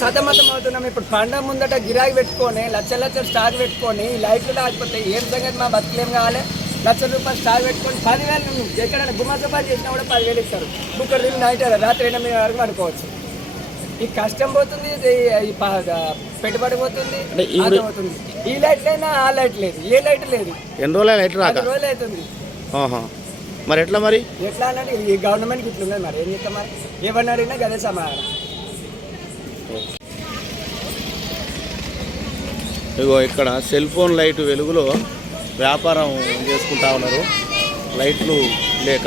సతమతం అవుతున్నాం. ఇప్పుడు పండగ ముందట గిరాకీ పెట్టుకొని లక్ష లక్షలు స్టాక్ పెట్టుకొని లైట్లు లేకపోతే ఏం సంగతి మా బతుకులేం కావాలి? లక్ష రూపాయలు స్టాక్ పెట్టుకొని పదివేలు ఎక్కడైనా గుమాస పని చేసినా కూడా పదివేలు ఇస్తారు. బుక్కర్ తిని నైట్ రాత్రి ఎనిమిది వరకు అనుకోవచ్చు ఈ కష్టం పోతుంది పెట్టుబడి పోతుంది అంటే ఈ లైట్ అయినా ఆ లైట్ లేదు. ఏ లైట్ లేదు. ఎన్ని రోజులు లైట్ రాక? రోజులు అవుతుంది. మరి ఎట్లా మరి? ఎట్లా అంటే ఈ గవర్నమెంట్కి ఇట్లా ఉన్నది మరి. ఏం చెప్తాం మరి? ఏమన్నా అడిగినా గదే సమాధానం. ఇగో ఇక్కడ సెల్ ఫోన్ లైట్ వెలుగులో వ్యాపారం చేసుకుంటా ఉన్నారు. లైట్లు లేక.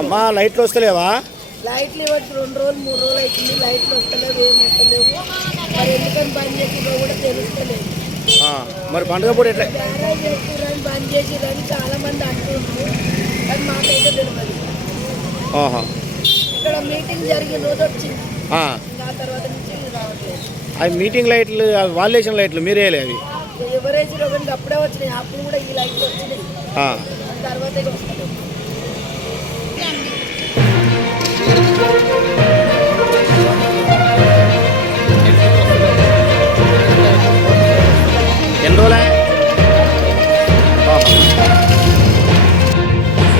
అమ్మా లైట్లు వస్తలేవా? లైట్లు ఇవ్వచ్చు రెండు రోజులు మూడు రోజులు అవుతుంది. లైట్లు వస్తలేవు ఏమి వస్తలేవు. మరి ఎందుకని బంద్ చేసి కూడా తెలుస్తలేదు. మరి పండుగ పూట ఎట్లా? బ్యారేజ్ చేస్తురని బంద్ చేసిరని చాలా మంది అంటున్నారు కానీ మాకైతే తెలియదు ఆహా. ఇక్కడ మీటింగ్ జరిగిన రోజు వచ్చింది ఆ, ఇంకా ఆ తర్వాత నుంచి రావట్లేదు అవి మీటింగ్ లైట్లు అవి వాల్యుయేషన్ లైట్లు మీరే అవి? ఎవరేజ్ అప్పుడే వచ్చినాయి. అప్పుడు కూడా ఈ లైట్లు వచ్చినాయి. తర్వాత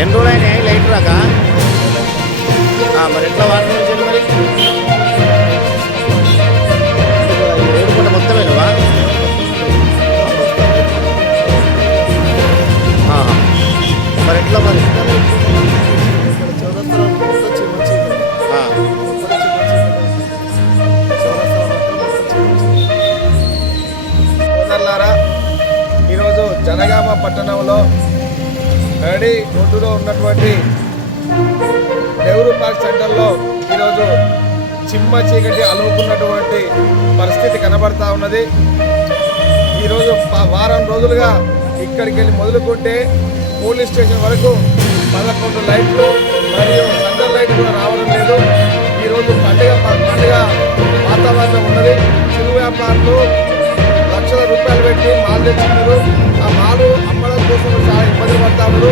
ఎన్ని రోజులైనా లైట్ రాక? మరి ఎట్లా వారం నుంచి మరి? ఏడు మొత్తం మొత్తమే మరి ఎట్లా మరి? ఈరోజు జనగామ పట్టణంలో రెడీ రోడ్డులో ఉన్నటువంటి నెహ్రూ పార్క్ సెంటర్లో ఈరోజు చిమ్మ చీకటి అలుముకున్నటువంటి పరిస్థితి కనబడతా ఉన్నది. ఈరోజు వారం రోజులుగా ఇక్కడికి వెళ్ళి మొదలుకుంటే పోలీస్ స్టేషన్ వరకు పదకొండు లైట్లు మరియు సెంటర్ లైట్ కూడా రావడం లేదు. ఈరోజు పండుగ పండుగ వాతావరణం ఉన్నది. చిరు వ్యాపారులు లక్షల రూపాయలు పెట్టి మాల్ తెచ్చుకున్నారు. ఆ మాలు కోసం చాలా ఇబ్బంది పడతాము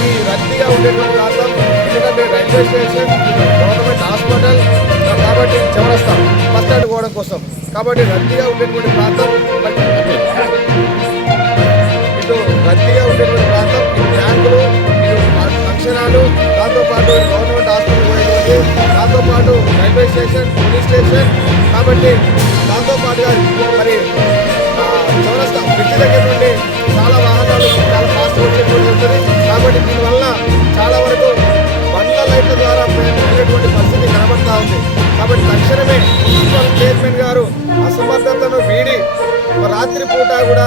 ఈ రద్దీగా ఉండేటువంటి ప్రాంతం ఎందుకంటే రైల్వే స్టేషన్ గవర్నమెంట్ హాస్పిటల్ కాబట్టి చౌరస్తా బస్ స్టాండ్ పోవడం కోసం. కాబట్టి రద్దీగా ఉండేటువంటి ప్రాంతం ఇటు రద్దీగా ఉండేటువంటి ప్రాంతం ఇటు బ్యాంకులు అక్షరాలు. దాంతోపాటు గవర్నమెంట్ హాస్పిటల్ పోయేటువంటి దాంతోపాటు రైల్వే స్టేషన్ పోలీస్ స్టేషన్. కాబట్టి దాంతోపాటుగా మరి ఆ, బ్రిడ్జ్ దగ్గర నుండి కాబట్టి దీనివల్ల చాలా వరకు బండ్ల లైట్ల ద్వారా వెళ్ళేటువంటి పరిస్థితి కనబడతా ఉంది. కాబట్టి తక్షణమే మున్సిపల్ చైర్మన్ గారు అసమర్థతను వీడి రాత్రి పూట కూడా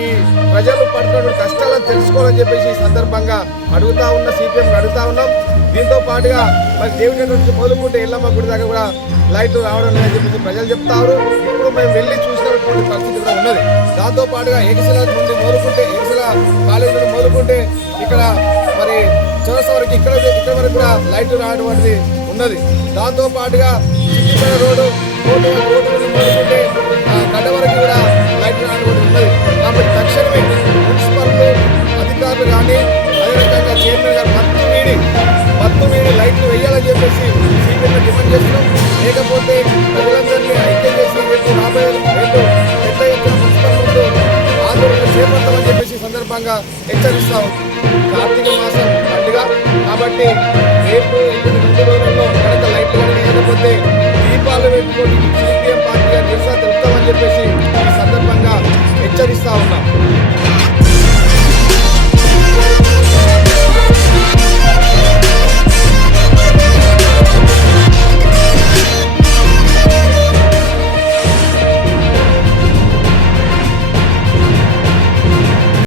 ఈ ప్రజలు పడుతున్న కష్టాలను తెలుసుకోవాలని చెప్పేసి ఈ సందర్భంగా అడుగుతా ఉన్న సిపిఎం అడుగుతా ఉన్నాం. దీంతో పాటుగా మరి దేవుడి నుంచి మొదలుకుంటే ఎల్లమ్మ గుడి దాకా కూడా లైట్లు రావడం లేదని చెప్పేసి ప్రజలు చెప్తారు. ఇప్పుడు మేము వెళ్ళి చూసినటువంటి పరిస్థితి కూడా ఉన్నది. దాంతో పాటుగా నుండి మొదలుకుంటే చూసుకుంటే ఇక్కడ మరి చౌరస్తా వరకు ఇక్కడ ఇక్కడ వరకు కూడా లైట్ రావడం అనేది ఉన్నది. దాంతో పాటుగా రోడ్డు రోడ్డు రోడ్డు గడ్డ వరకు కూడా లేకపోతే రేపు ఎనిమిది రోజుల్లో కనుక లైట్లు కానీ లేకపోతే దీపాలు పెట్టుకొని సిపిఎం పార్టీగా నిరసన తెలుపుతామని చెప్పేసి ఈ సందర్భంగా హెచ్చరిస్తా ఉన్నాం.